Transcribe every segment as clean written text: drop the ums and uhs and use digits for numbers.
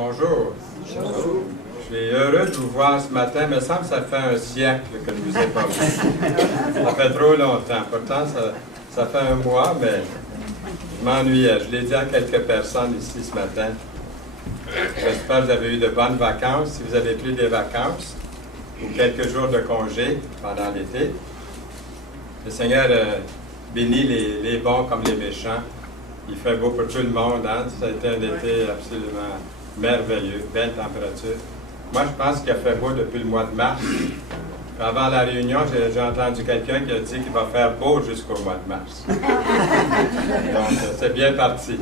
Bonjour. Bonjour. Je suis heureux de vous voir ce matin. Il me semble que ça fait un siècle que je vous ai pas vu. Ça fait trop longtemps. Pourtant, ça fait un mois, mais je m'ennuyais. Je l'ai dit à quelques personnes ici ce matin. J'espère que vous avez eu de bonnes vacances. Si vous avez pris des vacances ou quelques jours de congé pendant l'été, le Seigneur bénit les bons comme les méchants. Il fait beau pour tout le monde. Hein? Ça a été un été absolument merveilleux, belle température. Moi, je pense qu'il a fait beau depuis le mois de mars. Avant la réunion, j'ai entendu quelqu'un qui a dit qu'il va faire beau jusqu'au mois de mars. Donc, c'est bien parti.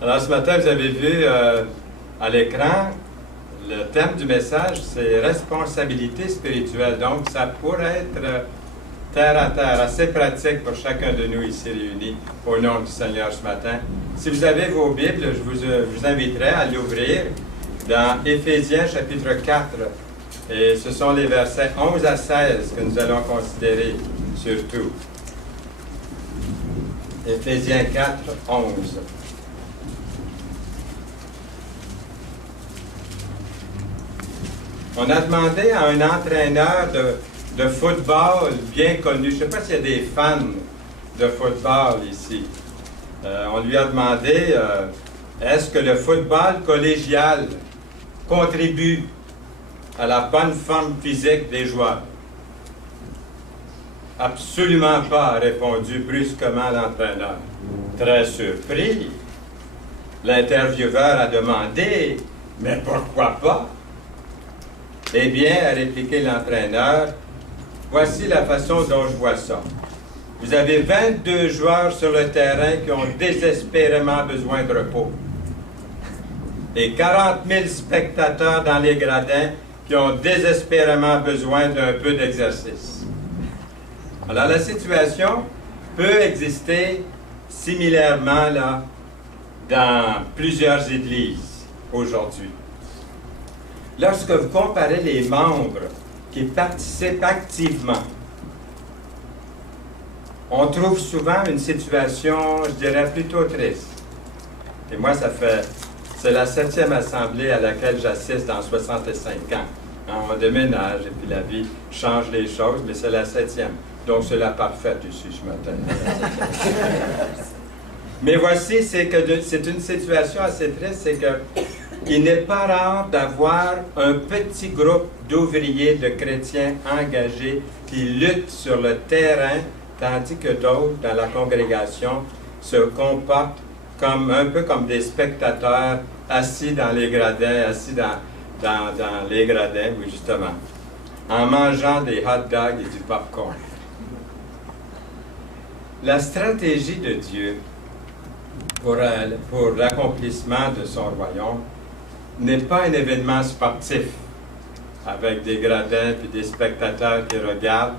Alors, ce matin, vous avez vu à l'écran, le thème du message, c'est responsabilité spirituelle. Donc, ça pourrait être terre à terre, assez pratique pour chacun de nous ici réunis, au nom du Seigneur ce matin. Si vous avez vos Bibles, je vous inviterai à l'ouvrir dans Éphésiens chapitre 4. Et ce sont les versets 11 à 16 que nous allons considérer surtout. Éphésiens 4, 11. On a demandé à un entraîneur de football bien connu, je ne sais pas s'il y a des fans de football ici, on lui a demandé, est-ce que le football collégial contribue à la bonne forme physique des joueurs? Absolument pas, a répondu brusquement l'entraîneur. Très surpris, l'intervieweur a demandé, mais pourquoi pas? Eh bien, a répliqué l'entraîneur, voici la façon dont je vois ça. Vous avez 22 joueurs sur le terrain qui ont désespérément besoin de repos. Et 40 000 spectateurs dans les gradins qui ont désespérément besoin d'un peu d'exercice. Alors, la situation peut exister similairement là, dans plusieurs églises aujourd'hui. Lorsque vous comparez les membres qui participent activement, on trouve souvent une situation, je dirais, plutôt triste. Et moi, c'est la 7e assemblée à laquelle j'assiste dans 65 ans. Hein, on déménage et puis la vie change les choses, mais c'est la 7e. Donc, c'est la parfaite ici ce matin. Mais voici, c'est une situation assez triste, c'est que il n'est pas rare d'avoir un petit groupe d'ouvriers, de chrétiens engagés qui luttent sur le terrain, tandis que d'autres dans la congrégation se comportent un peu comme des spectateurs assis dans les gradins, assis dans les gradins, oui justement, en mangeant des hot dogs et du popcorn. La stratégie de Dieu pour l'accomplissement de son royaume n'est pas un événement sportif avec des gradins puis des spectateurs qui regardent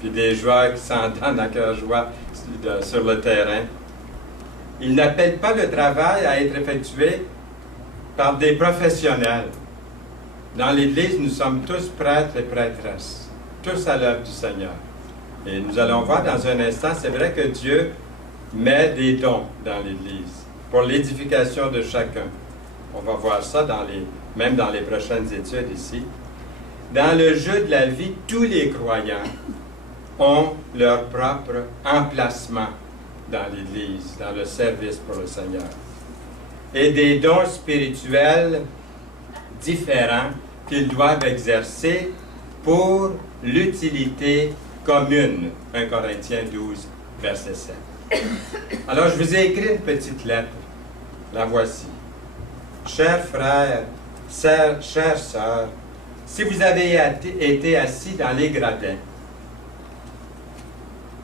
puis des joueurs qui s'entendent à cœur joie sur le terrain. Il n'appelle pas le travail à être effectué par des professionnels. Dans l'Église, nous sommes tous prêtres et prêtresses, tous à l'œuvre du Seigneur. Et nous allons voir dans un instant, c'est vrai que Dieu met des dons dans l'Église pour l'édification de chacun. On va voir ça même dans les prochaines études ici. Dans le jeu de la vie, tous les croyants ont leur propre emplacement dans l'Église, dans le service pour le Seigneur. Et des dons spirituels différents qu'ils doivent exercer pour l'utilité commune. 1 Corinthiens 12, verset 7. Alors, je vous ai écrit une petite lettre. La voici. Chers frères, chères sœurs, si vous avez été assis dans les gradins,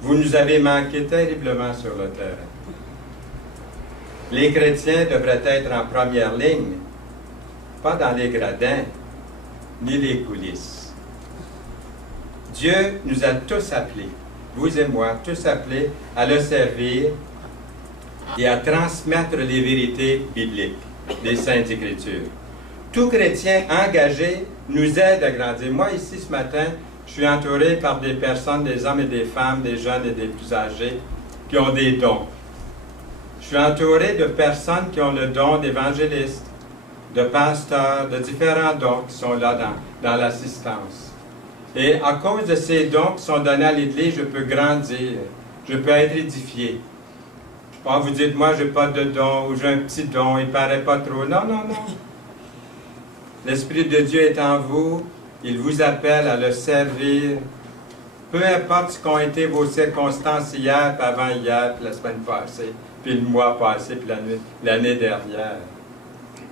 vous nous avez manqué terriblement sur le terrain. Les chrétiens devraient être en première ligne, pas dans les gradins, ni les coulisses. Dieu nous a tous appelés, vous et moi, tous appelés à le servir et à transmettre les vérités bibliques des Saintes Écritures. Tout chrétien engagé nous aide à grandir. Moi, ici, ce matin, je suis entouré par des personnes, des hommes et des femmes, des jeunes et des plus âgés, qui ont des dons. Je suis entouré de personnes qui ont le don d'évangéliste, de pasteurs, de différents dons qui sont là dans l'assistance. Et à cause de ces dons qui sont donnés à l'Église, je peux grandir, je peux être édifié. Vous dites, moi, je n'ai pas de don, ou j'ai un petit don, il ne paraît pas trop. Non, non, non. L'Esprit de Dieu est en vous, il vous appelle à le servir. Peu importe ce qu'ont été vos circonstances hier, puis avant-hier, puis la semaine passée, puis le mois passé, puis l'année dernière.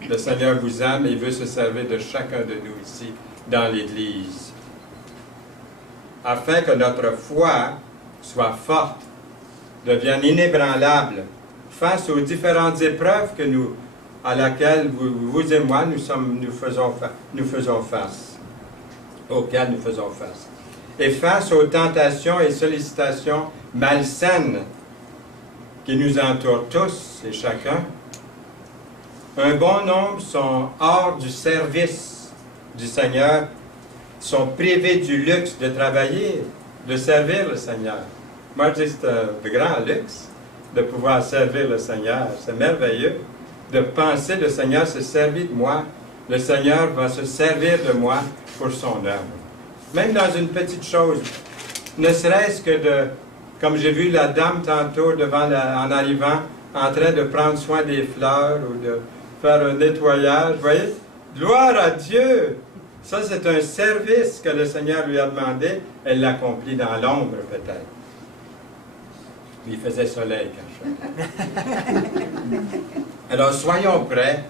Le Seigneur vous aime et il veut se servir de chacun de nous ici, dans l'Église, afin que notre foi soit forte, devienne inébranlable face aux différentes épreuves à laquelle vous et moi nous faisons face, auxquelles nous faisons face. Et face aux tentations et sollicitations malsaines qui nous entourent tous et chacun, un bon nombre sont hors du service du Seigneur, sont privés du luxe de travailler, de servir le Seigneur. Moi, je dis que c'est un grand luxe de pouvoir servir le Seigneur. C'est merveilleux de penser le Seigneur se servir de moi. Le Seigneur va se servir de moi pour son œuvre. Même dans une petite chose, ne serait-ce que comme j'ai vu la dame tantôt en arrivant, en train de prendre soin des fleurs ou de faire un nettoyage, vous voyez? Gloire à Dieu! Ça, c'est un service que le Seigneur lui a demandé. Elle l'accomplit dans l'ombre, peut-être. Il faisait soleil quand je faisais. Alors, soyons prêts,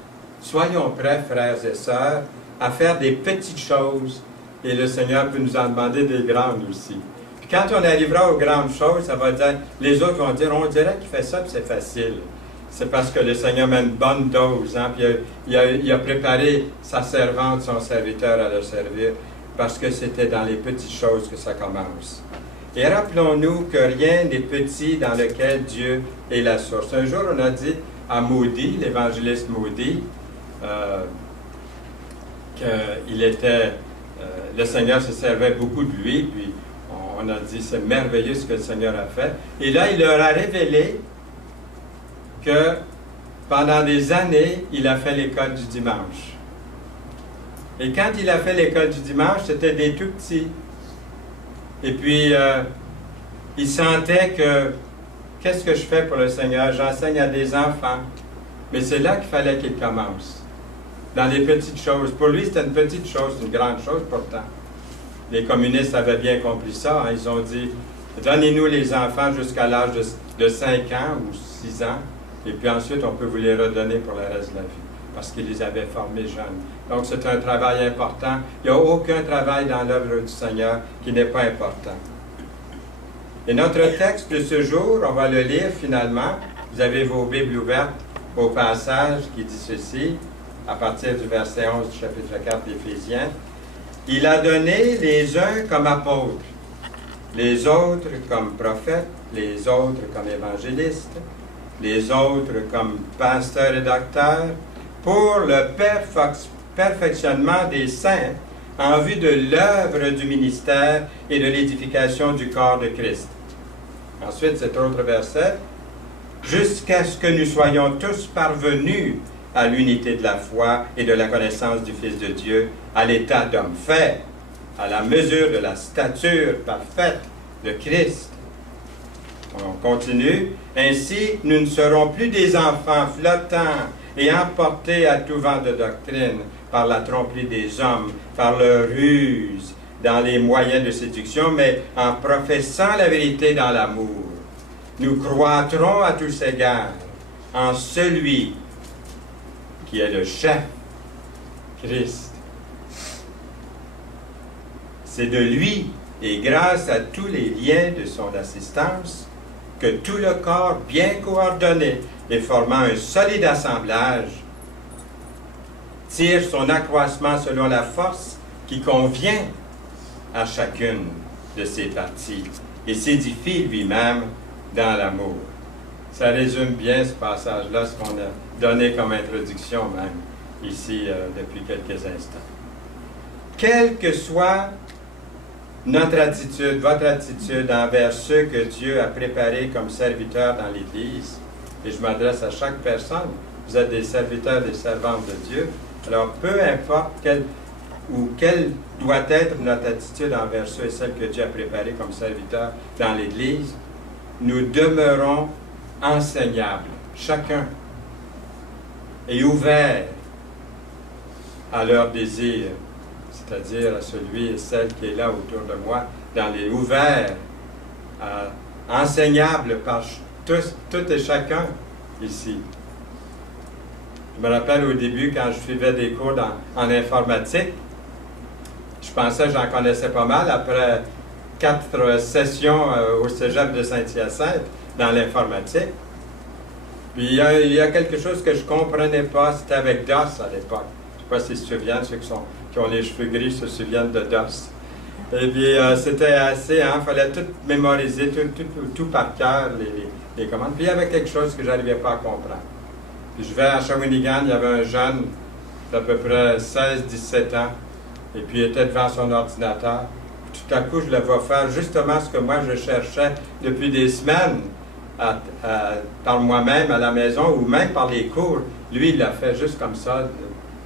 frères et sœurs, à faire des petites choses, et le Seigneur peut nous en demander des grandes aussi. Puis quand on arrivera aux grandes choses, ça va dire, les autres vont dire, on dirait qu'il fait ça, puis c'est facile. C'est parce que le Seigneur met une bonne dose, hein, puis il a préparé sa servante, son serviteur à le servir, parce que c'était dans les petites choses que ça commence. Et rappelons-nous que rien n'est petit dans lequel Dieu est la source. Un jour, on a dit à Moody, l'évangéliste Moody, qu'il était, le Seigneur se servait beaucoup de lui, puis on a dit, c'est merveilleux ce que le Seigneur a fait. Et là, il leur a révélé que pendant des années, il a fait l'école du dimanche. Et quand il a fait l'école du dimanche, c'était des tout petits. Et puis, il sentait que, qu'est-ce que je fais pour le Seigneur? J'enseigne à des enfants. Mais c'est là qu'il fallait qu'il commence. Dans les petites choses. Pour lui, c'était une petite chose, une grande chose pourtant. Les communistes avaient bien compris ça. Hein? Ils ont dit, donnez-nous les enfants jusqu'à l'âge de 5 ans ou 6 ans. Et puis ensuite, on peut vous les redonner pour le reste de la vie, parce qu'ils les avaient formés jeunes. Donc, c'est un travail important. Il n'y a aucun travail dans l'œuvre du Seigneur qui n'est pas important. Et notre texte de ce jour, on va le lire finalement. Vous avez vos Bibles ouvertes au passage qui dit ceci, à partir du verset 11 du chapitre 4 d'Éphésiens. Il a donné les uns comme apôtres, les autres comme prophètes, les autres comme évangélistes, les autres comme pasteurs et docteurs, pour le perfectionnement des saints en vue de l'œuvre du ministère et de l'édification du corps de Christ. Ensuite, cet autre verset, jusqu'à ce que nous soyons tous parvenus à l'unité de la foi et de la connaissance du Fils de Dieu, à l'état d'homme fait, à la mesure de la stature parfaite de Christ. On continue. Ainsi, nous ne serons plus des enfants flottants et emportés à tout vent de doctrine par la tromperie des hommes, par leur ruse, dans les moyens de séduction, mais en professant la vérité dans l'amour. Nous croîtrons à tous égards en celui qui est le chef, Christ. C'est de lui et grâce à tous les liens de son assistance que tout le corps bien coordonné et formant un solide assemblage tire son accroissement selon la force qui convient à chacune de ses parties et s'édifie lui-même dans l'amour. Ça résume bien ce passage-là, ce qu'on a donné comme introduction même ici depuis quelques instants. Quelle que soit notre attitude, votre attitude envers ceux que Dieu a préparés comme serviteurs dans l'Église, et je m'adresse à chaque personne, vous êtes des serviteurs, des servantes de Dieu. Alors, peu importe quelle doit être notre attitude envers ceux et celles que Dieu a préparés comme serviteurs dans l'Église, nous demeurons enseignables, chacun, et ouverts à leur désir, c'est-à-dire à celui et celle qui est là autour de moi, ouverts, enseignables par tout et chacun ici. Je me rappelle au début, quand je suivais des cours en informatique, je pensais que j'en connaissais pas mal après 4 sessions au cégep de Saint-Hyacinthe dans l'informatique. Puis il y a quelque chose que je ne comprenais pas, c'était avec DOS à l'époque. Je ne sais pas s'ils se souviennent, ceux qui ont les cheveux gris se souviennent de DOS. Et puis c'était assez, il fallait tout mémoriser, tout par cœur, les commandes. Puis il y avait quelque chose que je n'arrivais pas à comprendre. Puis je vais à Shawinigan, il y avait un jeune d'à peu près 16-17 ans, et puis il était devant son ordinateur. Puis tout à coup, je le vois faire justement ce que moi je cherchais depuis des semaines, par moi-même à la maison, ou même par les cours. Lui, il l'a fait juste comme ça,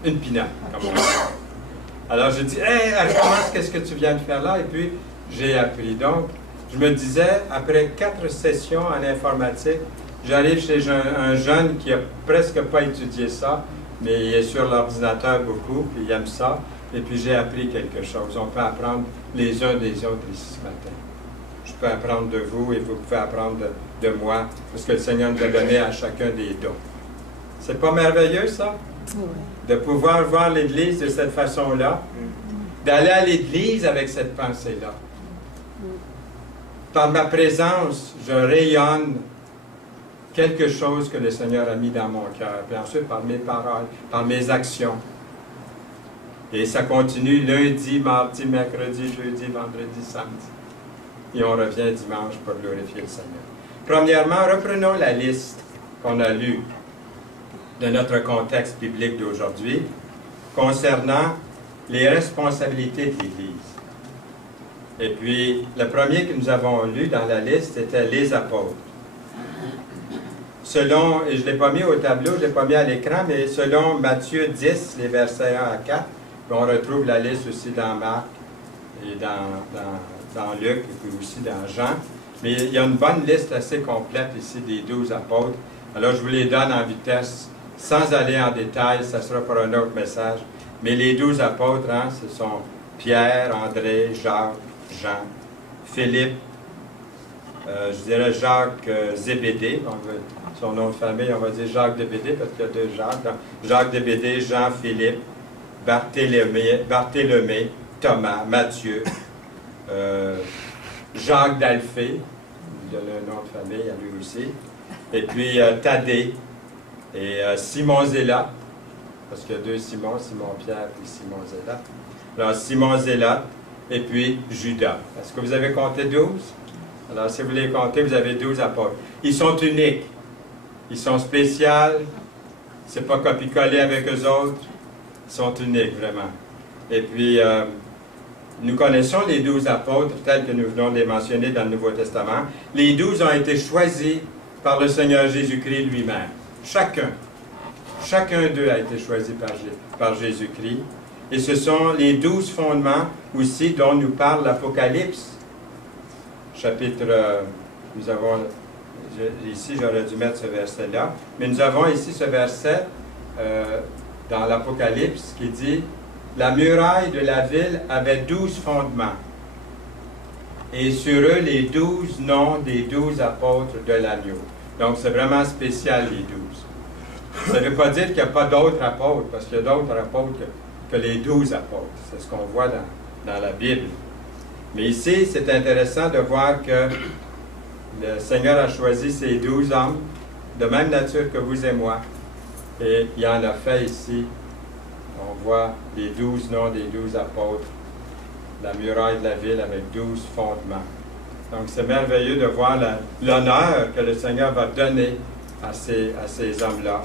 une pinotte, comme on dit. Alors je dis, hey, recommence, qu'est-ce que tu viens de faire là? Et puis j'ai appris. Donc, je me disais, après 4 sessions en informatique, j'arrive chez un jeune qui a presque pas étudié ça, mais il est sur l'ordinateur beaucoup, puis il aime ça. Et puis j'ai appris quelque chose. On peut apprendre les uns des autres ici ce matin. Je peux apprendre de vous et vous pouvez apprendre de moi, parce que le Seigneur nous a donné à chacun des dons. C'est pas merveilleux, ça? Oui. De pouvoir voir l'Église de cette façon-là, d'aller à l'Église avec cette pensée-là. Par ma présence, je rayonne quelque chose que le Seigneur a mis dans mon cœur, puis ensuite par mes paroles, par mes actions. Et ça continue lundi, mardi, mercredi, jeudi, vendredi, samedi. Et on revient dimanche pour glorifier le Seigneur. Premièrement, reprenons la liste qu'on a lue de notre contexte biblique d'aujourd'hui concernant les responsabilités de l'Église. Et puis, le premier que nous avons lu dans la liste était les apôtres. Selon, et je ne l'ai pas mis au tableau, je ne l'ai pas mis à l'écran, mais selon Matthieu 10, les versets 1 à 4, on retrouve la liste aussi dans Marc et dans Luc, et puis aussi dans Jean. Mais il y a une bonne liste assez complète ici des 12 apôtres. Alors, je vous les donne en vitesse, sans aller en détail, ça sera pour un autre message. Mais les 12 apôtres, ce sont Pierre, André, Jacques, Jean, Philippe, je dirais Jacques Zébédée, son nom de famille, on va dire Jacques Zébédée, parce qu'il y a 2 Jacques. Donc, Jacques Zébédée, Jean-Philippe, Barthélemy, Thomas, Matthieu, Jacques d'Alphée, il donne un nom de famille à lui aussi, et puis Thaddée, et Simon Zélote, parce qu'il y a 2 Simon, Simon-Pierre et Simon Zélote. Alors, Simon Zélote, et puis Judas. Est-ce que vous avez compté 12? Alors, si vous les comptez, vous avez 12 apôtres. Ils sont uniques. Ils sont spéciaux. C'est pas copier-coller avec eux autres. Ils sont uniques, vraiment. Et puis, nous connaissons les 12 apôtres, tels que nous venons de les mentionner dans le Nouveau Testament. Les 12 ont été choisis par le Seigneur Jésus-Christ lui-même. Chacun d'eux a été choisi par Jésus-Christ. Et ce sont les 12 fondements aussi dont nous parle l'Apocalypse. Chapitre, nous avons, ici j'aurais dû mettre ce verset-là, mais nous avons ici ce verset dans l'Apocalypse qui dit « La muraille de la ville avait 12 fondements, et sur eux les 12 noms des 12 apôtres de l'agneau. » Donc c'est vraiment spécial les 12. Ça ne veut pas dire qu'il n'y a pas d'autres apôtres, parce qu'il y a d'autres apôtres que les 12 apôtres. C'est ce qu'on voit dans la Bible. Mais ici, c'est intéressant de voir que le Seigneur a choisi ces 12 hommes, de même nature que vous et moi. Et il en a fait ici. On voit les 12 noms des 12 apôtres, la muraille de la ville avec 12 fondements. Donc c'est merveilleux de voir l'honneur que le Seigneur va donner à ces hommes-là,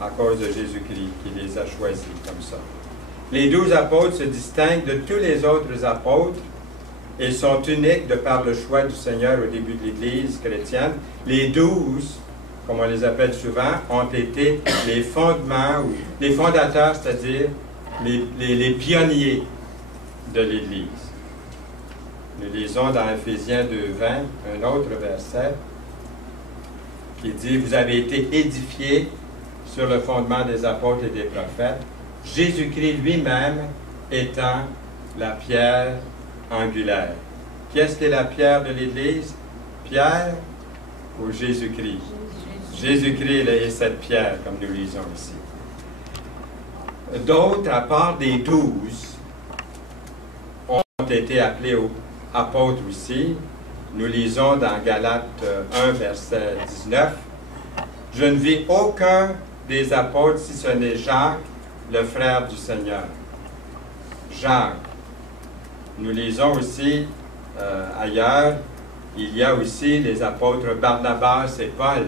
à cause de Jésus-Christ, qui les a choisis comme ça. Les 12 apôtres se distinguent de tous les autres apôtres et sont uniques de par le choix du Seigneur au début de l'Église chrétienne. Les 12 comme on les appelle souvent, ont été les fondements, ou les fondateurs, c'est-à-dire les pionniers de l'Église. Nous lisons dans Éphésiens 2:20 un autre verset qui dit « Vous avez été édifiés sur le fondement des apôtres et des prophètes, Jésus-Christ lui-même étant la pierre angulaire. » Qui est-ce qui est la pierre de l'Église? Pierre ou Jésus-Christ? Jésus-Christ est cette pierre, comme nous lisons ici. D'autres, à part des 12, ont été appelés apôtres aussi. Nous lisons dans Galates 1, verset 19. « Je ne vis aucun des apôtres si ce n'est Jacques, le frère du Seigneur. » Jacques. Nous lisons aussi ailleurs, il y a aussi les apôtres Barnabas et Paul.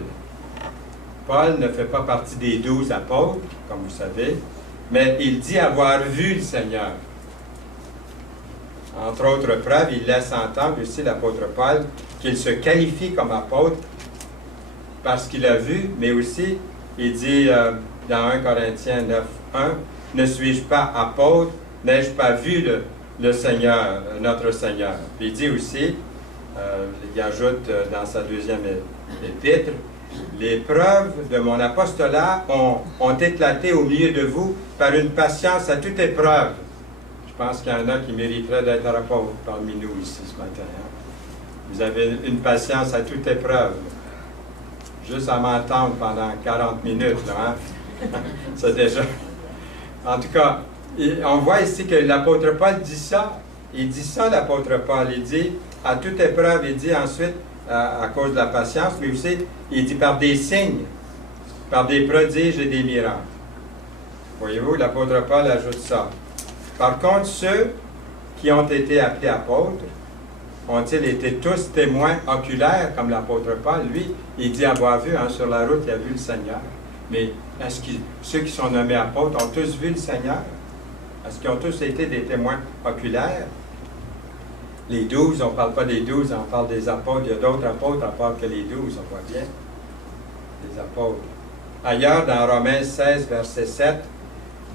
Paul ne fait pas partie des 12 apôtres, comme vous savez, mais il dit avoir vu le Seigneur. Entre autres preuves, il laisse entendre aussi l'apôtre Paul qu'il se qualifie comme apôtre parce qu'il a vu, mais aussi, il dit dans 1 Corinthiens 9:1, « Ne suis-je pas apôtre, n'ai-je pas vu le Seigneur, notre Seigneur? » Puis il dit aussi, il ajoute dans sa deuxième épître, « Les preuves de mon apostolat ont éclaté au milieu de vous par une patience à toute épreuve. » Je pense qu'il y en a qui mériteraient d'être apôtres parmi nous ici ce matin. Hein? Vous avez une patience à toute épreuve. Juste à m'entendre pendant 40 minutes, là, hein? C'est déjà... En tout cas, on voit ici que l'apôtre Paul dit ça. Il dit ça, l'apôtre Paul. Il dit, à toute épreuve, il dit ensuite, à cause de la patience, mais aussi, il dit par des signes, par des prodiges et des miracles. Voyez-vous, l'apôtre Paul ajoute ça. Par contre, ceux qui ont été appelés apôtres, ont-ils été tous témoins oculaires, comme l'apôtre Paul? Lui, il dit avoir vu, hein, sur la route, il a vu le Seigneur. Mais est-ce que ceux qui sont nommés apôtres ont tous vu le Seigneur? Est-ce qu'ils ont tous été des témoins oculaires? Les 12, on ne parle pas des 12, on parle des apôtres. Il y a d'autres apôtres à part que les 12, on voit bien. Les apôtres. Ailleurs, dans Romains 16, verset 7,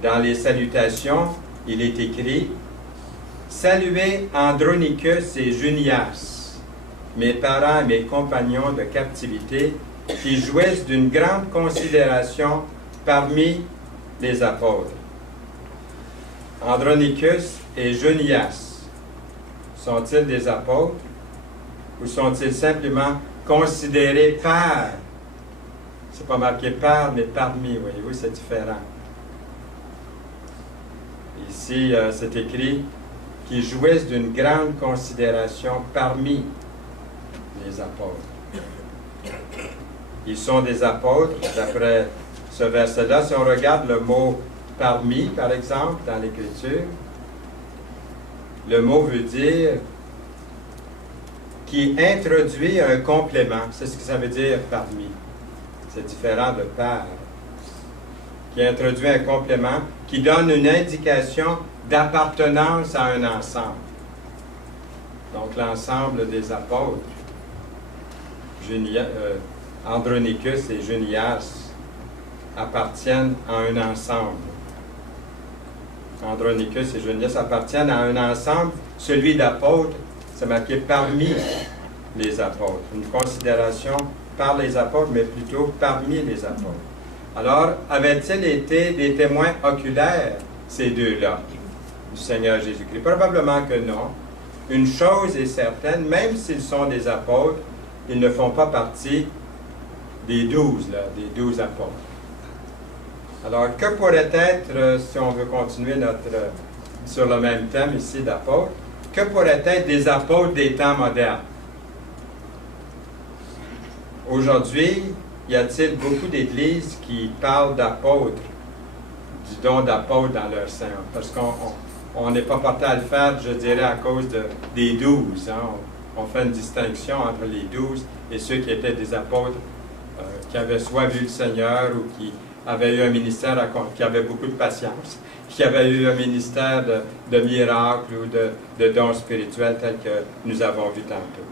dans les salutations, il est écrit « Saluez Andronicus et Junias, mes parents et mes compagnons de captivité, qui jouissent d'une grande considération parmi les apôtres. » Andronicus et Junias, sont-ils des apôtres ou sont-ils simplement considérés par? C'est pas marqué par, mais parmi, voyez-vous, c'est différent. Ici, c'est écrit qui jouissent d'une grande considération parmi les apôtres. Ils sont des apôtres, d'après ce verset-là. Si on regarde le mot « parmi », par exemple, dans l'Écriture, le mot veut dire qui introduit un complément. C'est ce que ça veut dire « parmi ». C'est différent de « par ». Qui introduit un complément, qui donne une indication d'appartenance à un ensemble. Donc, l'ensemble des apôtres, Andronicus et Junias, appartiennent à un ensemble. Andronicus et Junias appartiennent à un ensemble, celui d'apôtres, c'est marqué parmi les apôtres. Une considération par les apôtres, mais plutôt parmi les apôtres. Alors, avaient-ils été des témoins oculaires, ces deux-là, du Seigneur Jésus-Christ? Probablement que non. Une chose est certaine, même s'ils sont des apôtres, ils ne font pas partie des 12, là, des 12 apôtres. Alors, que pourrait être, si on veut continuer sur le même thème ici d'apôtres, que pourraient être des apôtres des temps modernes? Aujourd'hui, y a-t-il beaucoup d'églises qui parlent d'apôtres, du don d'apôtres dans leur sein? Parce qu'on n'est pas porté à le faire, je dirais, à cause des 12. Hein? On fait une distinction entre les 12 et ceux qui étaient des apôtres qui avaient soit vu le Seigneur ou qui avaient eu un ministère, qui avait beaucoup de patience, qui avaient eu un ministère de miracles ou de dons spirituels tels que nous avons vu tantôt.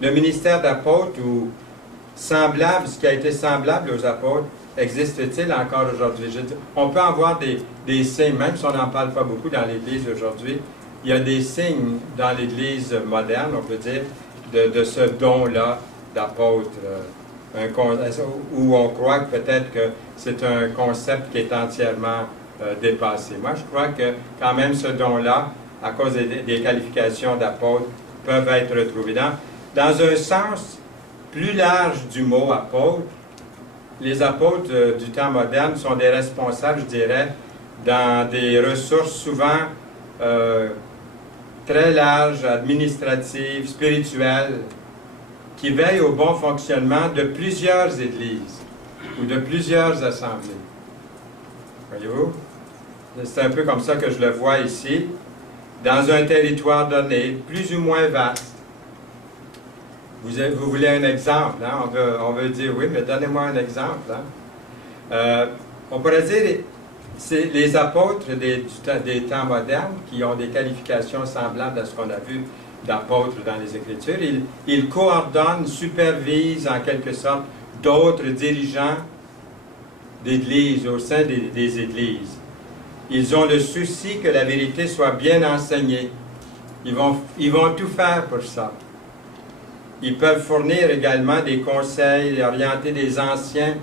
Le ministère d'apôtre, semblable, ce qui a été semblable aux apôtres, existe-t-il encore aujourd'hui? On peut avoir des signes, même si on n'en parle pas beaucoup dans l'Église aujourd'hui, il y a des signes dans l'Église moderne, on peut dire, de ce don-là d'apôtre, où on croit que peut-être que c'est un concept qui est entièrement dépassé. Moi, je crois que quand même ce don-là, à cause des qualifications d'apôtre, peuvent être retrouvés. Dans un sens plus large du mot apôtre, les apôtres du temps moderne sont des responsables, je dirais, dans des ressources souvent très larges, administratives, spirituelles, qui veillent au bon fonctionnement de plusieurs églises ou de plusieurs assemblées. Voyez-vous? C'est un peu comme ça que je le vois ici. Dans un territoire donné, plus ou moins vaste. Vous voulez un exemple, hein? On veut dire, oui, mais donnez-moi un exemple. Hein? On pourrait dire, c'est les apôtres des temps modernes qui ont des qualifications semblables à ce qu'on a vu d'apôtres dans les Écritures. Ils coordonnent, supervisent en quelque sorte d'autres dirigeants d'Église au sein des Églises. Ils ont le souci que la vérité soit bien enseignée. Ils vont tout faire pour ça. Ils peuvent fournir également des conseils et orienter des anciens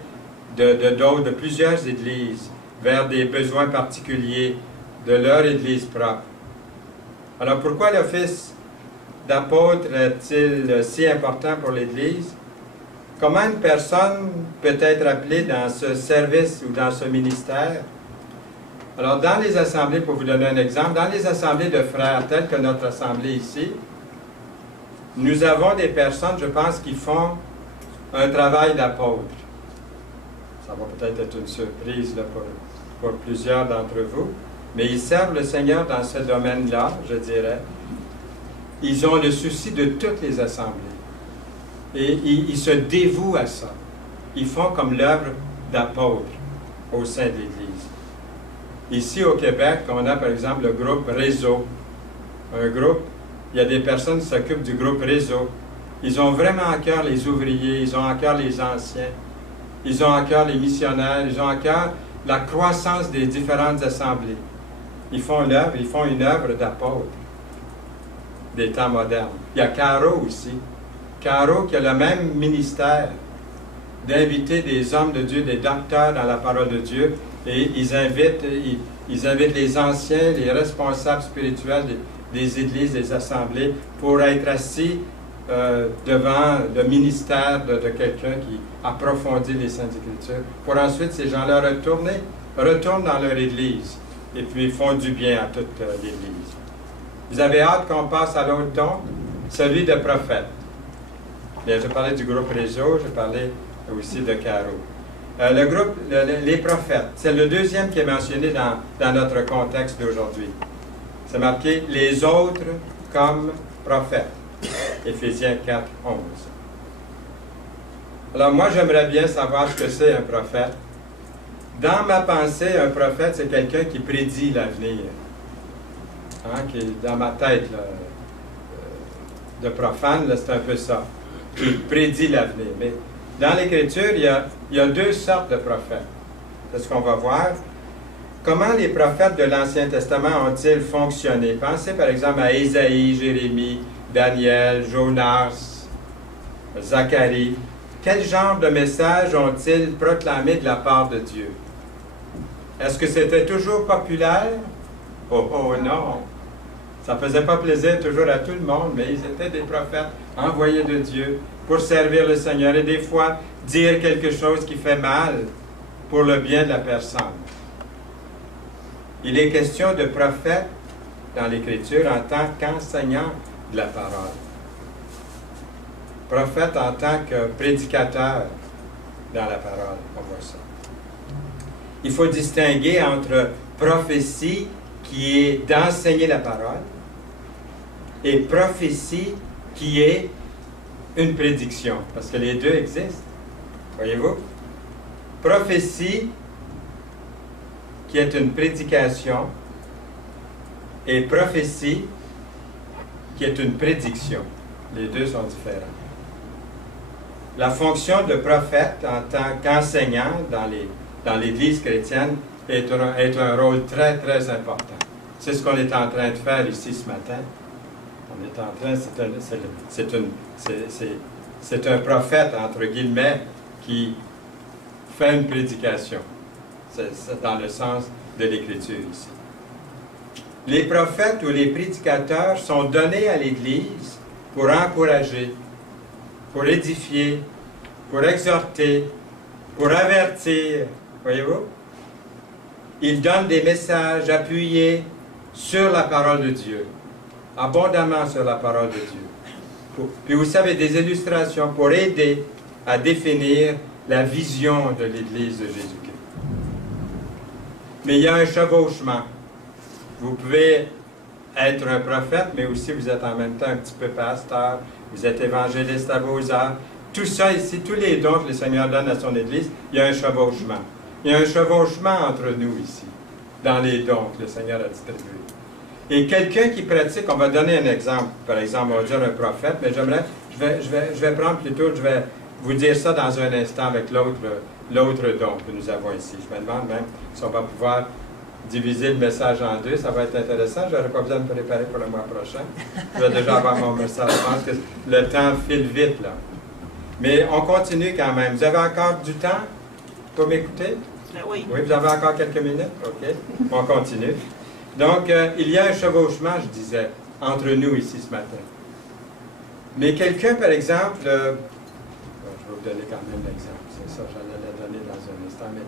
de plusieurs églises vers des besoins particuliers de leur église propre. Alors pourquoi l'office d'apôtre est-il si important pour l'Église? Comment une personne peut être appelée dans ce service ou dans ce ministère? Alors, dans les assemblées, pour vous donner un exemple, dans les assemblées de frères, telles que notre assemblée ici, nous avons des personnes, je pense, qui font un travail d'apôtre. Ça va peut-être être une surprise là, pour plusieurs d'entre vous, mais ils servent le Seigneur dans ce domaine-là, je dirais. Ils ont le souci de toutes les assemblées. Et ils se dévouent à ça. Ils font comme l'œuvre d'apôtre au sein de l'Église. Ici au Québec, on a par exemple le groupe Réseau. Un groupe, il y a des personnes qui s'occupent du groupe Réseau. Ils ont vraiment à cœur les ouvriers, ils ont à cœur les anciens, ils ont à cœur les missionnaires, ils ont à cœur la croissance des différentes assemblées. Ils font une œuvre d'apôtre des temps modernes. Il y a Caro aussi. Caro qui a le même ministère d'inviter des hommes de Dieu, des docteurs dans la parole de Dieu, et ils invitent les anciens, les responsables spirituels des églises, des assemblées, pour être assis devant le ministère de quelqu'un qui approfondit les Saintes Écritures, pour ensuite ces gens-là retournent dans leur église, et puis font du bien à toute l'église. Vous avez hâte qu'on passe à l'autre ton, celui de prophète. Bien, je parlais du groupe Réseau, je parlais aussi de Caro. Le groupe, les prophètes, c'est le deuxième qui est mentionné dans notre contexte d'aujourd'hui. C'est marqué « les autres comme prophètes ». Éphésiens 4, 11. Alors moi, j'aimerais bien savoir ce que c'est un prophète. Dans ma pensée, un prophète, c'est quelqu'un qui prédit l'avenir. Hein, qui est dans ma tête, là, de profane, c'est un peu ça. Qui prédit l'avenir. Mais dans l'Écriture, il y a deux sortes de prophètes. C'est ce qu'on va voir. Comment les prophètes de l'Ancien Testament ont-ils fonctionné? Pensez par exemple à Ésaïe, Jérémie, Daniel, Jonas, Zacharie. Quel genre de message ont-ils proclamé de la part de Dieu? Est-ce que c'était toujours populaire? Oh non! Ça ne faisait pas plaisir toujours à tout le monde, mais ils étaient des prophètes envoyés de Dieu pour servir le Seigneur et des fois dire quelque chose qui fait mal pour le bien de la personne. Il est question de prophète dans l'Écriture en tant qu'enseignant de la parole. Prophète en tant que prédicateur dans la parole, on voit ça. Il faut distinguer entre prophétie, qui est d'enseigner la parole, et prophétie, qui est une prédiction, parce que les deux existent. Voyez-vous? Prophétie, qui est une prédication, et prophétie, qui est une prédiction. Les deux sont différents. la fonction de prophète en tant qu'enseignant dans l'Église chrétienne est un rôle très, très important. C'est ce qu'on est en train de faire ici ce matin. On est en train, c'est un prophète, entre guillemets, qui fait une prédication. C'est dans le sens de l'Écriture ici. Les prophètes ou les prédicateurs sont donnés à l'Église pour encourager, pour édifier, pour exhorter, pour avertir. Voyez-vous? Ils donnent des messages appuyés sur la parole de Dieu, abondamment sur la parole de Dieu. Puis vous savez, des illustrations pour aider à définir la vision de l'Église de Jésus-Christ. Mais il y a un chevauchement. Vous pouvez être un prophète, mais aussi vous êtes en même temps un petit peu pasteur, vous êtes évangéliste à vos heures. Tout ça ici, tous les dons que le Seigneur donne à son Église, il y a un chevauchement. Il y a un chevauchement entre nous ici, dans les dons que le Seigneur a distribués. Et quelqu'un qui pratique, on va donner un exemple. Par exemple, on va dire un prophète, mais je vais prendre plutôt, je vais vous dire ça dans un instant avec l'autre don que nous avons ici. Je me demande même si on va pouvoir diviser le message en deux. Ça va être intéressant. Je n'aurai pas besoin de me préparer pour le mois prochain. Je vais déjà avoir mon message. Je pense que le temps file vite, là. Mais on continue quand même. Vous avez encore du temps pour m'écouter? Oui. Oui, vous avez encore quelques minutes? OK. On continue. Donc, il y a un chevauchement, je disais, entre nous ici ce matin. Mais quelqu'un, par exemple, je vais vous donner quand même l'exemple, c'est ça, j'allais le donner dans un instant, mais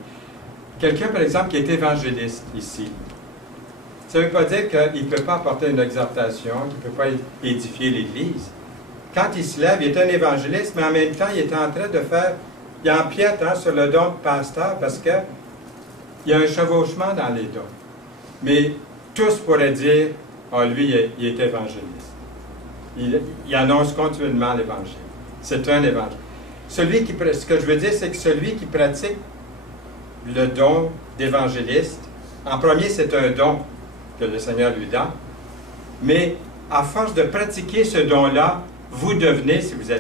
quelqu'un, par exemple, qui est évangéliste ici, ça ne veut pas dire qu'il ne peut pas apporter une exhortation, qu'il ne peut pas édifier l'Église. Quand il se lève, il est un évangéliste, mais en même temps, il est en train de faire, il empiète sur le don de pasteur parce qu'il y a un chevauchement dans les dons. Mais tous pourraient dire, ah, lui, il est évangéliste. Il annonce continuellement l'Évangile. C'est un évangile. Ce que je veux dire, c'est que celui qui pratique le don d'évangéliste, en premier, c'est un don que le Seigneur lui donne, mais à force de pratiquer ce don-là, vous devenez, si vous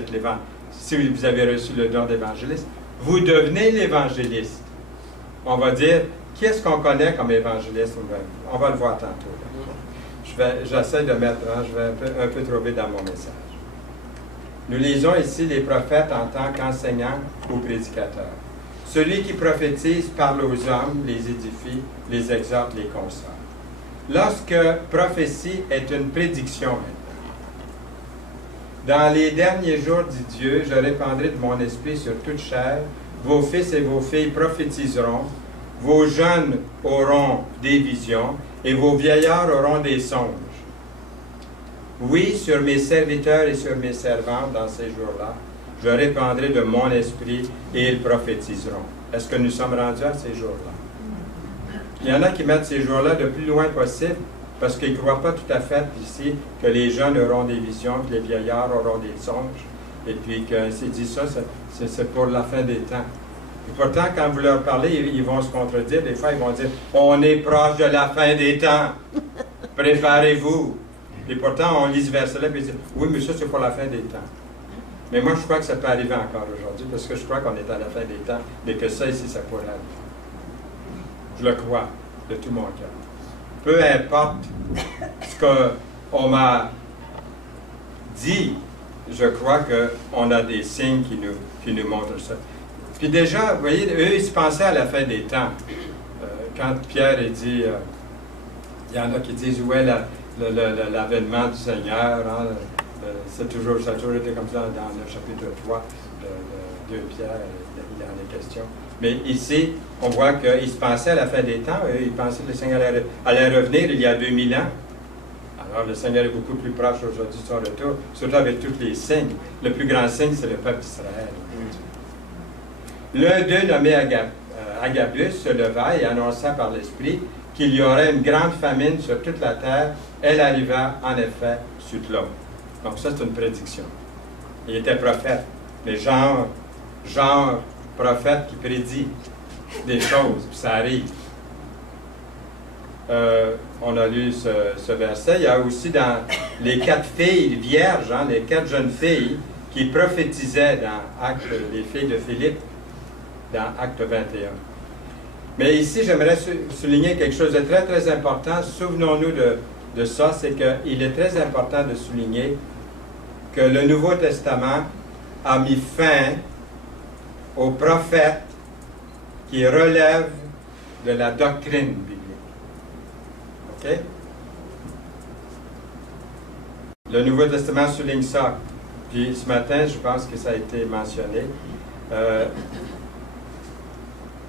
avez reçu le don d'évangéliste, vous devenez l'évangéliste. On va dire, qui est-ce qu'on connaît comme évangéliste? On va le voir tantôt. J'essaie de mettre, je vais un peu trouver dans mon message. Nous lisons ici les prophètes en tant qu'enseignants ou prédicateurs. Celui qui prophétise parle aux hommes, les édifie, les exhorte, les console. Lorsque prophétie est une prédiction maintenant. Dans les derniers jours, dit Dieu, je répandrai de mon esprit sur toute chair, vos fils et vos filles prophétiseront, vos jeunes auront des visions, et vos vieillards auront des songes. Oui, sur mes serviteurs et sur mes servantes dans ces jours-là, je répandrai de mon esprit et ils prophétiseront. Est-ce que nous sommes rendus à ces jours-là? Il y en a qui mettent ces jours-là le plus loin possible parce qu'ils ne croient pas tout à fait ici que les jeunes auront des visions, que les vieillards auront des songes, et puis que c'est dit ça, c'est pour la fin des temps. Et pourtant, quand vous leur parlez, ils vont se contredire. Des fois, ils vont dire, on est proche de la fin des temps. Préparez-vous. Et pourtant, on lit ce verset-là et dit, oui, mais ça, c'est pour la fin des temps. Mais moi, je crois que ça peut arriver encore aujourd'hui, parce que je crois qu'on est à la fin des temps, mais que ça ici, ça pourrait arriver. Je le crois, de tout mon cœur. Peu importe ce qu'on m'a dit, je crois qu'on a des signes qui nous montrent ça. Puis déjà, vous voyez, eux, ils se pensaient à la fin des temps. Quand Pierre dit, il y en a qui disent, où est l'avènement du Seigneur, hein, ça a toujours été comme ça dans le chapitre 3 de 2 Pierre, il en est question. Mais ici, on voit qu'ils se pensaient à la fin des temps, eux, ils pensaient que le Seigneur allait revenir il y a 2000 ans. Alors, le Seigneur est beaucoup plus proche aujourd'hui de son retour, surtout avec tous les signes. Le plus grand signe, c'est le peuple d'Israël. L'un d'eux, nommé Agabus, se leva et annonça par l'Esprit qu'il y aurait une grande famine sur toute la terre. Elle arriva, en effet, sur l'autre. Donc ça, c'est une prédiction. Il était prophète, mais genre prophète qui prédit des choses, puis ça arrive. On a lu ce verset. Il y a aussi dans les 4 filles vierges, hein, les 4 jeunes filles qui prophétisaient dans les filles de Philippe, dans Acte 21. Mais ici, j'aimerais souligner quelque chose de très, très important. Souvenons-nous de ça, c'est qu'il est très important de souligner que le Nouveau Testament a mis fin aux prophètes qui relèvent de la doctrine biblique. OK? Le Nouveau Testament souligne ça. Puis ce matin, je pense que ça a été mentionné.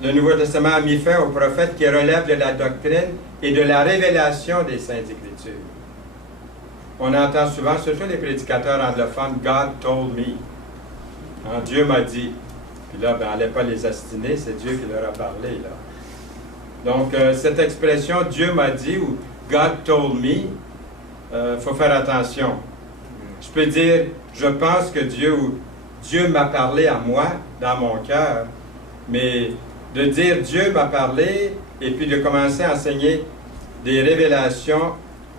Le Nouveau Testament a mis fin aux prophètes qui relèvent de la doctrine et de la révélation des Saintes Écritures. On entend souvent, surtout les prédicateurs anglophones, « God told me ». Hein, Dieu m'a dit. Puis là, ben, on n'allait pas les astiner, c'est Dieu qui leur a parlé, là. Donc, cette expression « Dieu m'a dit » ou « God told me », faut faire attention. Je peux dire « Je pense que Dieu m'a parlé à moi, dans mon cœur », mais de dire « Dieu m'a parlé » et puis de commencer à enseigner des révélations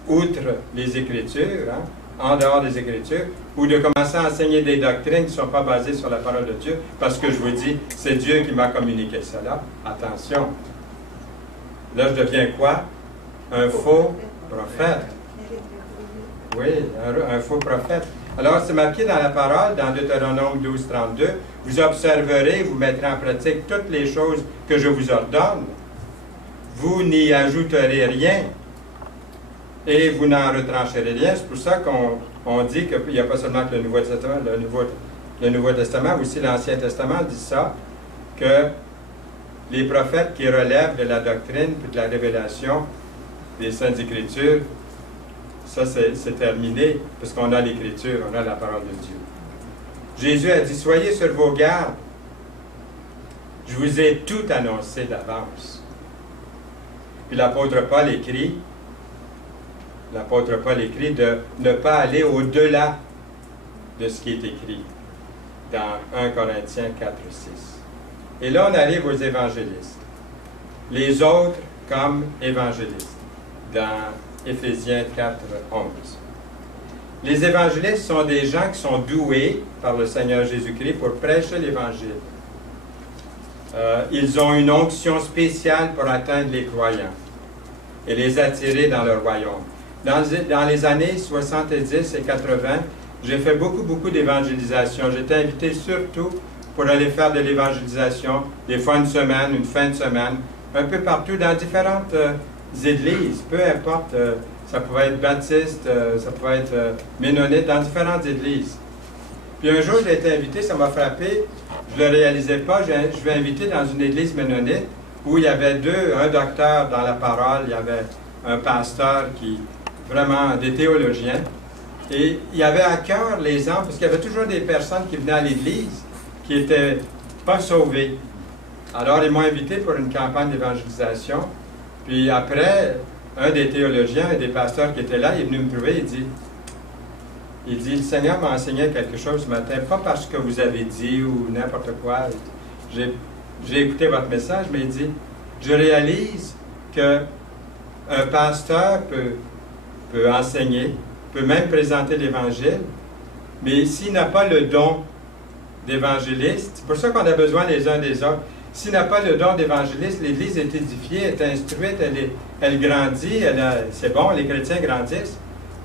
outre les Écritures, hein, en dehors des Écritures, ou de commencer à enseigner des doctrines qui ne sont pas basées sur la parole de Dieu, parce que je vous dis, c'est Dieu qui m'a communiqué cela. Attention. Là, je deviens quoi? Un faux prophète. Oui, un faux prophète. Alors, c'est marqué dans la parole, dans Deutéronome 12, 32, « Vous observerez, vous mettrez en pratique toutes les choses que je vous ordonne. Vous n'y ajouterez rien. Et vous n'en retrancherez rien. » C'est pour ça qu'on dit qu'il n'y a pas seulement que le Nouveau Testament, le Nouveau Testament, aussi l'Ancien Testament dit ça, que les prophètes qui relèvent de la doctrine et de la révélation des Saintes Écritures, ça c'est terminé, parce qu'on a l'Écriture, on a la parole de Dieu. Jésus a dit, « Soyez sur vos gardes. Je vous ai tout annoncé d'avance. » Puis l'apôtre Paul écrit de ne pas aller au-delà de ce qui est écrit dans 1 Corinthiens 4, 6. Et là, on arrive aux évangélistes. Les autres comme évangélistes, dans Éphésiens 4, 11. Les évangélistes sont des gens qui sont doués par le Seigneur Jésus-Christ pour prêcher l'Évangile. Ils ont une onction spéciale pour atteindre les croyants et les attirer dans leur royaume. Dans les années 70 et 80, j'ai fait beaucoup d'évangélisation. J'étais invité surtout pour aller faire de l'évangélisation, des fois une semaine, une fin de semaine, un peu partout dans différentes églises, peu importe, ça pouvait être baptiste, ça pouvait être ménonite, dans différentes églises. Puis un jour, j'ai été invité, ça m'a frappé, je ne le réalisais pas, je vais inviter dans une église ménonite où il y avait un docteur dans la parole, il y avait un pasteur vraiment des théologiens, et il y avait à cœur les âmes, parce qu'il y avait toujours des personnes qui venaient à l'église qui n'étaient pas sauvées. Alors, ils m'ont invité pour une campagne d'évangélisation. Puis après, un des théologiens et des pasteurs qui étaient là, il est venu me trouver, il dit, « Le Seigneur m'a enseigné quelque chose ce matin, pas parce que vous avez dit ou n'importe quoi. J'ai écouté votre message, mais il dit, je réalise qu'un pasteur peut enseigner, peut même présenter l'Évangile, mais s'il n'a pas le don d'évangéliste, c'est pour ça qu'on a besoin les uns des autres. S'il n'a pas le don d'évangéliste, l'Église est édifiée, est instruite, elle grandit, c'est bon, les chrétiens grandissent,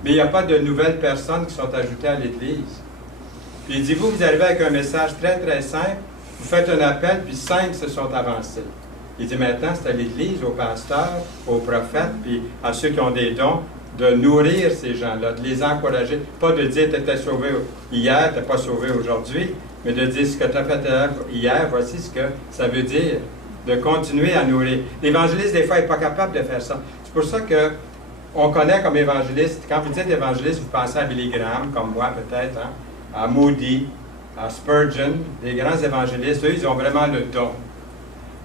mais il n'y a pas de nouvelles personnes qui sont ajoutées à l'Église. Puis il dit, vous arrivez avec un message très, très simple, vous faites un appel, puis 5 se sont avancés. Il dit, maintenant, c'est à l'Église, aux pasteurs, aux prophètes, puis à ceux qui ont des dons, de nourrir ces gens-là, de les encourager. Pas de dire, tu étais sauvé hier, tu n'es pas sauvé aujourd'hui, mais de dire ce que tu as fait hier, voici ce que ça veut dire, de continuer à nourrir. L'évangéliste, des fois, n'est pas capable de faire ça. C'est pour ça qu'on connaît comme évangéliste, quand vous dites évangéliste, vous pensez à Billy Graham, comme moi peut-être, hein, à Moody, à Spurgeon, des grands évangélistes, eux, ils ont vraiment le don.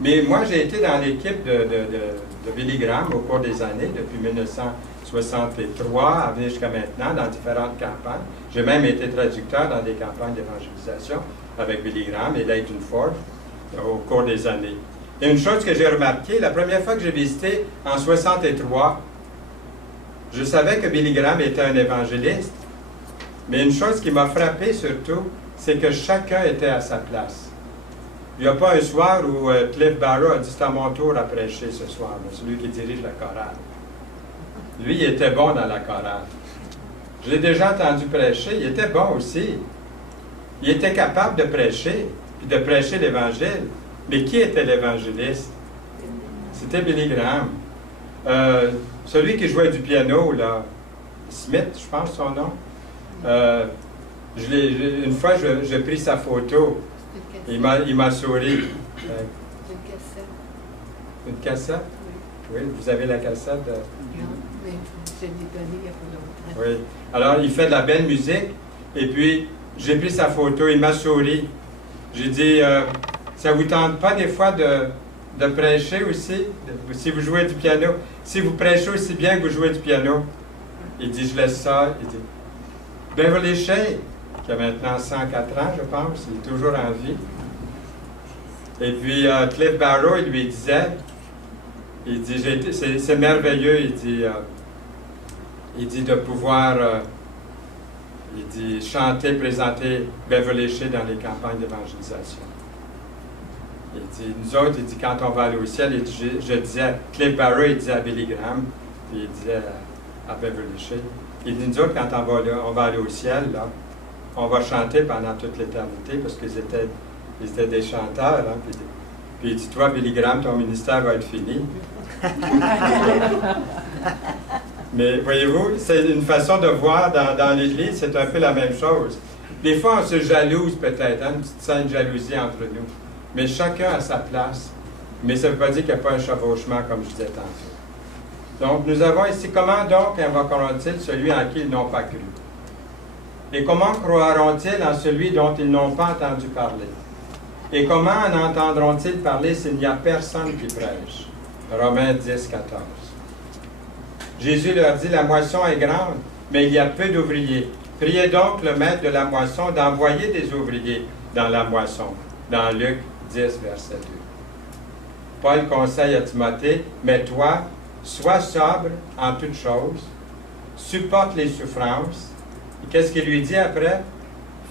Mais moi, j'ai été dans l'équipe de Billy Graham au cours des années, depuis 1963 à venir jusqu'à maintenant, dans différentes campagnes. J'ai même été traducteur dans des campagnes d'évangélisation avec Billy Graham et Leighton Ford au cours des années. Et une chose que j'ai remarqué, la première fois que j'ai visité en 1963, je savais que Billy Graham était un évangéliste, mais une chose qui m'a frappé surtout, c'est que chacun était à sa place. Il n'y a pas un soir où Cliff Barrow a dit « c'est à mon tour à prêcher ce soir », celui qui dirige la chorale. Lui, il était bon dans la chorale. Je l'ai déjà entendu prêcher, il était bon aussi. Il était capable de prêcher, puis de prêcher l'Évangile. Mais qui était l'évangéliste? C'était Billy Graham. Celui qui jouait du piano, là, Smith, je pense son nom. Une fois, j'ai pris sa photo. Il m'a souri. Une cassette. Une cassette? Oui. Oui, vous avez la cassette? Non, mais je l'ai donnée il y a pas longtemps. Oui. Alors, il fait de la belle musique. Et puis, j'ai pris sa photo. Il m'a souri. J'ai dit, ça ne vous tente pas des fois de prêcher aussi? Si vous jouez du piano. Si vous prêchez aussi bien que vous jouez du piano. Il dit, je laisse ça. Il dit, Beverly Shea, qui a maintenant 104 ans, je pense, il est toujours en vie. Et puis, Cliff Barrow, il lui disait, il dit, c'est merveilleux, il dit de pouvoir, il dit, chanter, présenter Beverly Shea dans les campagnes d'évangélisation. Il dit, nous autres, il dit, quand on va aller au ciel, il dit, je disais, Cliff Barrow, il disait à Billy Graham, puis il disait à Beverly Shea, il dit, nous autres, quand on va aller au ciel, là, on va chanter pendant toute l'éternité, parce qu'ils étaient des chanteurs. Hein, puis il dit, toi, Billy Graham, ton ministère va être fini. Mais voyez-vous, c'est une façon de voir dans l'Église, c'est un peu la même chose. Des fois, on se jalouse peut-être, hein, une petite scène de jalousie entre nous. Mais chacun a sa place. Mais ça ne veut pas dire qu'il n'y a pas un chevauchement, comme je disais tantôt. Donc, nous avons ici, comment donc invoqueront-ils celui en qui ils n'ont pas cru? Et comment croiront-ils en celui dont ils n'ont pas entendu parler? Et comment en entendront-ils parler s'il n'y a personne qui prêche? Romains 10, 14. Jésus leur dit, la moisson est grande, mais il y a peu d'ouvriers. Priez donc le maître de la moisson d'envoyer des ouvriers dans la moisson. Dans Luc 10, verset 2. Paul conseille à Timothée, mais toi, sois sobre en toutes choses, supporte les souffrances. Et qu'est-ce qu'il lui dit après?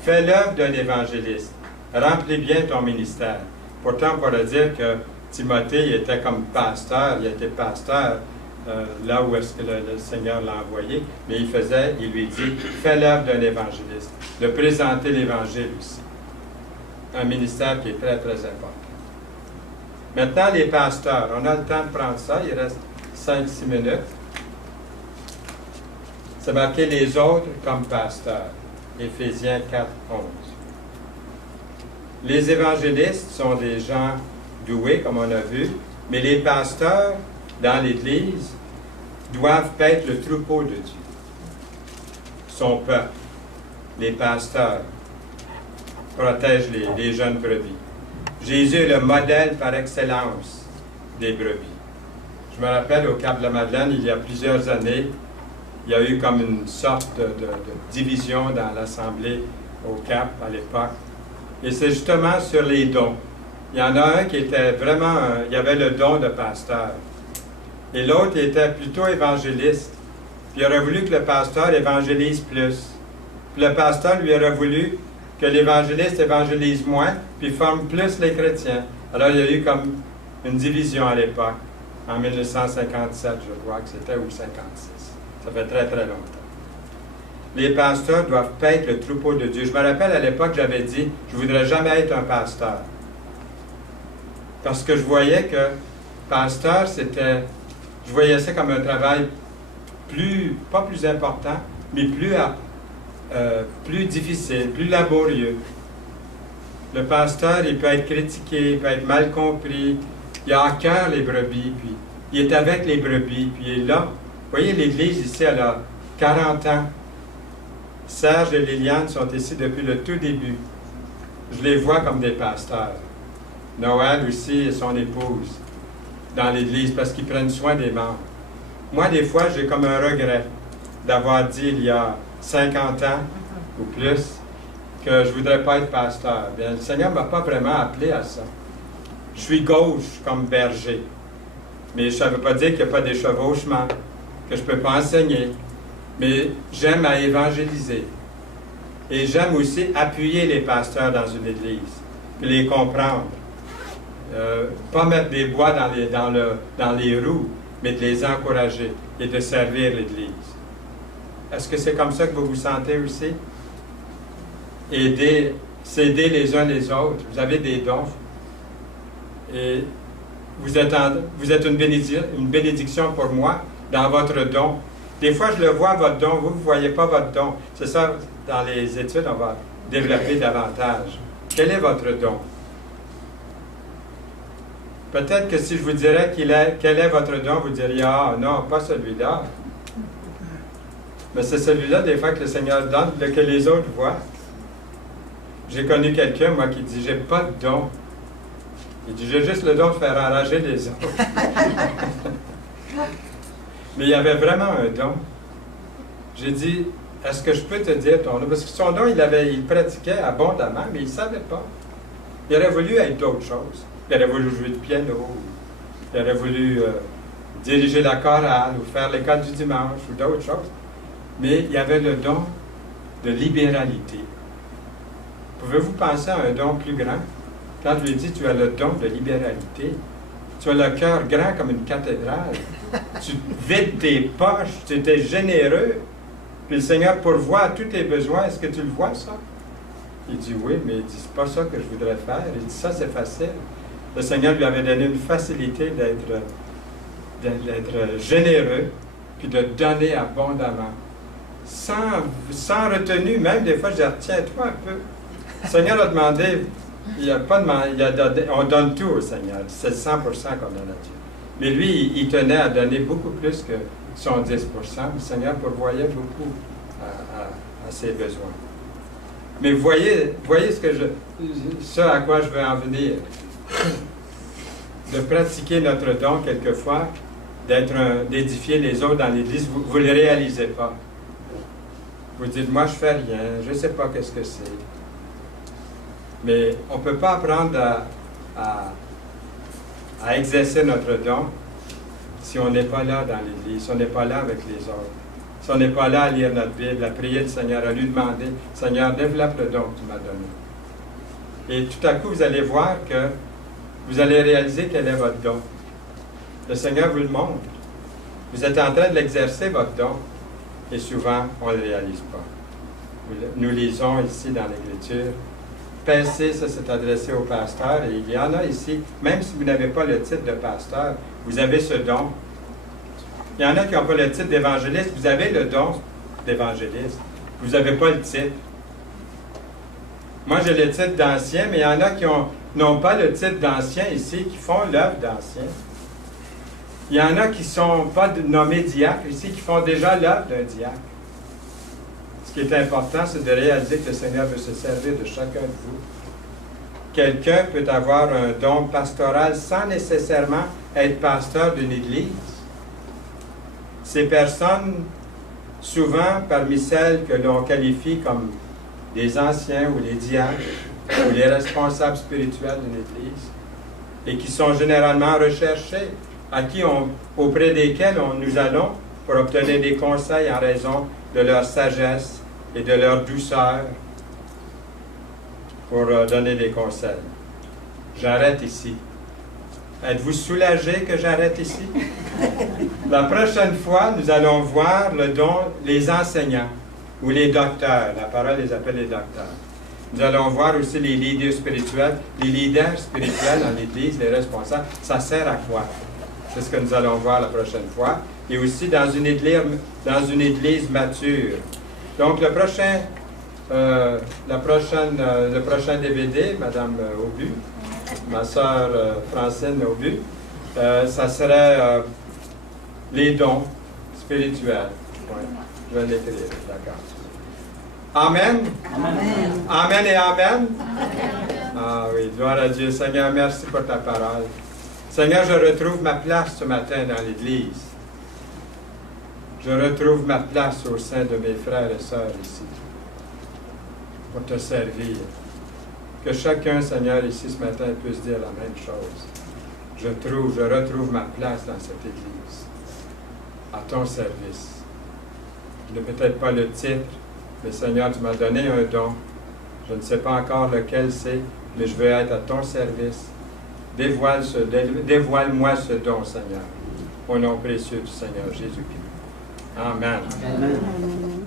Fais l'œuvre d'un évangéliste. Remplis bien ton ministère. Pourtant, on pourrait dire que Timothée il était comme pasteur, il était pasteur là où est-ce que le Seigneur l'a envoyé, mais il lui dit, fais l'œuvre d'un évangéliste, de présenter l'Évangile aussi. Un ministère qui est très, très important. Maintenant, les pasteurs. On a le temps de prendre ça, il reste 5-6 minutes. C'est marqué les autres comme pasteurs. Éphésiens 4, 11. Les évangélistes sont des gens doués, comme on a vu, mais les pasteurs dans l'Église doivent être le troupeau de Dieu. Son peuple, les pasteurs, protègent les jeunes brebis. Jésus est le modèle par excellence des brebis. Je me rappelle au Cap de la Madeleine, il y a plusieurs années, il y a eu comme une sorte de division dans l'Assemblée au Cap à l'époque. Et c'est justement sur les dons. Il y en a un qui était vraiment, il y avait le don de pasteur. Et l'autre était plutôt évangéliste. Puis il aurait voulu que le pasteur évangélise plus. Puis le pasteur lui aurait voulu que l'évangéliste évangélise moins, puis forme plus les chrétiens. Alors il y a eu comme une division à l'époque, en 1957, je crois que c'était, ou 56. Ça fait très, très longtemps. Les pasteurs doivent être le troupeau de Dieu. Je me rappelle à l'époque, j'avais dit, je ne voudrais jamais être un pasteur. Parce que je voyais que pasteur, c'était, je voyais ça comme un travail pas plus important, mais plus difficile, plus laborieux. Le pasteur, il peut être critiqué, il peut être mal compris. Il a à cœur les brebis, puis il est avec les brebis, puis il est là. Vous voyez, l'Église ici, elle a 40 ans. Serge et Liliane sont ici depuis le tout début. Je les vois comme des pasteurs. Noël aussi et son épouse dans l'Église parce qu'ils prennent soin des membres. Moi, des fois, j'ai comme un regret d'avoir dit il y a 50 ans ou plus que je ne voudrais pas être pasteur. Bien, le Seigneur ne m'a pas vraiment appelé à ça. Je suis gauche comme berger. Mais ça ne veut pas dire qu'il n'y a pas des chevauchements, que je ne peux pas enseigner. Mais j'aime à évangéliser. Et j'aime aussi appuyer les pasteurs dans une église, puis les comprendre. Pas mettre des bois dans les roues, mais de les encourager et de servir l'Église. Est-ce que c'est comme ça que vous vous sentez aussi? S'aider les uns les autres. Vous avez des dons. Et vous êtes une bénédiction pour moi dans votre don. Des fois, je le vois, votre don. Vous ne voyez pas votre don. C'est ça, dans les études, on va développer davantage. Quel est votre don? Peut-être que si je vous dirais quel est votre don, vous diriez, ah non, pas celui-là. Mais c'est celui-là, des fois, que le Seigneur donne, que les autres voient. J'ai connu quelqu'un, moi, qui dit, j'ai pas de don. Il dit, j'ai juste le don de faire enrager les autres. Mais il y avait vraiment un don. J'ai dit, est-ce que je peux te dire ton don? Parce que son don, il pratiquait abondamment, mais il ne savait pas. Il aurait voulu être d'autres choses. Il aurait voulu jouer du piano, il aurait voulu diriger la chorale ou faire l'école du dimanche ou d'autres choses. Mais il y avait le don de libéralité. Pouvez-vous penser à un don plus grand? Quand je lui ai dit, tu as le don de libéralité, tu as le cœur grand comme une cathédrale, tu vides tes poches, tu étais généreux, puis le Seigneur pourvoit à tous tes besoins. Est-ce que tu le vois, ça? Il dit, oui, mais il dit, c'est pas ça que je voudrais faire. Il dit, ça, c'est facile. Le Seigneur lui avait donné une facilité d'être généreux, puis de donner abondamment. Sans retenue, même des fois, je dis, tiens-toi un peu. Le Seigneur a demandé, on donne tout au Seigneur. C'est 100% qu'on donne à Dieu. Mais lui, il tenait à donner beaucoup plus que son 10%. Le Seigneur pourvoyait beaucoup à ses besoins. Mais vous voyez ce à quoi je veux en venir. De pratiquer notre don quelquefois, d'édifier les autres dans l'Église, vous ne le réalisez pas. Vous dites, moi je fais rien, je ne sais pas qu'est-ce que c'est. Mais on ne peut pas apprendre à exercer notre don si on n'est pas là dans l'Église, si on n'est pas là avec les autres, si on n'est pas là à lire notre Bible, à prier le Seigneur, à lui demander, Seigneur, développe le don que tu m'as donné. Et tout à coup, vous allez voir que vous allez réaliser quel est votre don. Le Seigneur vous le montre. Vous êtes en train de l'exercer, votre don, et souvent, on ne le réalise pas. Nous lisons ici dans l'Écriture, PC, ça s'est adressé au pasteur, et il y en a ici, même si vous n'avez pas le titre de pasteur, vous avez ce don. Il y en a qui n'ont pas le titre d'évangéliste, vous avez le don d'évangéliste. Vous n'avez pas le titre. Moi, j'ai le titre d'ancien, mais il y en a qui n'ont pas le titre d'ancien ici, qui font l'œuvre d'ancien. Il y en a qui ne sont pas nommés diacres ici, qui font déjà l'œuvre d'un diacre. Ce qui est important, c'est de réaliser que le Seigneur veut se servir de chacun de vous. Quelqu'un peut avoir un don pastoral sans nécessairement être pasteur d'une église. Ces personnes, souvent parmi celles que l'on qualifie comme des anciens ou les diacres ou les responsables spirituels d'une église, et qui sont généralement recherchés, auprès desquels nous allons pour obtenir des conseils en raison de leur sagesse et de leur douceur pour donner des conseils. J'arrête ici. Êtes-vous soulagés que j'arrête ici? La prochaine fois, nous allons voir le don, les enseignants ou les docteurs. La parole les appelle les docteurs. Nous allons voir aussi les leaders spirituels. Les leaders spirituels dans l'Église, les responsables, ça sert à quoi? C'est ce que nous allons voir la prochaine fois. Et aussi dans une église mature. Donc, le prochain DVD, Mme Aubu, ma sœur Francine Aubu, ça serait les dons spirituels. Ouais, je vais l'écrire, d'accord. Amen. Amen. Amen et Amen. Ah oui, gloire à Dieu. Seigneur, merci pour ta parole. Seigneur, je retrouve ma place ce matin dans l'Église. Je retrouve ma place au sein de mes frères et sœurs ici, pour te servir. Que chacun, Seigneur, ici ce matin puisse dire la même chose. Je retrouve ma place dans cette Église, à ton service. Je n'ai peut-être pas le titre Mais Seigneur, tu m'as donné un don. Je ne sais pas encore lequel c'est, mais je veux être à ton service. Dévoile-moi ce don, Seigneur. Au nom précieux du Seigneur Jésus-Christ. Amen. Amen.